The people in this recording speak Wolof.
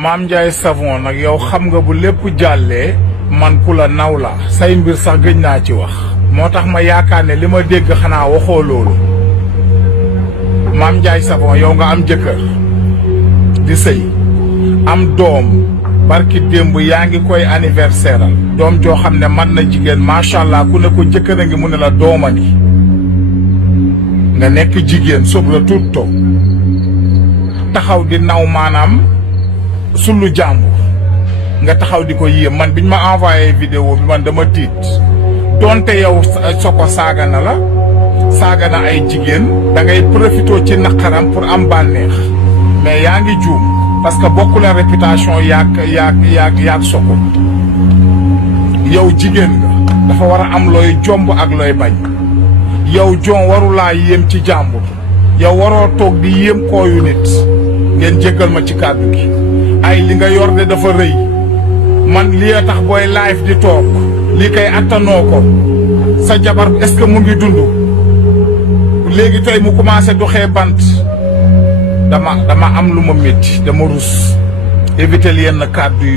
Mame Ndiaye Savon nag yow xam nga bu lépp jàllee man ku la naw la say mbir sax gëj naa ci wax moo tax ma yaakaar ne li ma dégg xanaa waxoo loolu. Mame Ndiaye Savon yow nga am jëkkër di sëy am doom barki démb yaa ngi koy anniversaire al doom joo xam ne man na jigéen macha allah ku ne ko jëkkër a ngi mu ne la dooma ngi nga nekk jigéen sob la tuut to taxaw di naw maanaam sulu jàmbur nga taxaw di ko yéem man biñ ma envoyé vidéo bi man dama tiit donte yow Choco saaga na la saaga na ay jigéen da ngay profité ci naqaram pour am bànneex mais yaa ngi juum parce que bokku leen réputation yaag Choco yow jigéen nga dafa war a am looy jomb ak looy bañ yow jon warulaa yéem ci jàmbur yow waroo toog di yéem kooyu nit ngeen jéggal ma ci kàddu gi ay li nga yor de dafa rëy man li tax booy live di toog lii kay attanoo ko sa jabar est-ce que mu ngi dund léegi tey mu commencé doxee bant dama am lu ma métti dama rus éviter yenn kàddu yi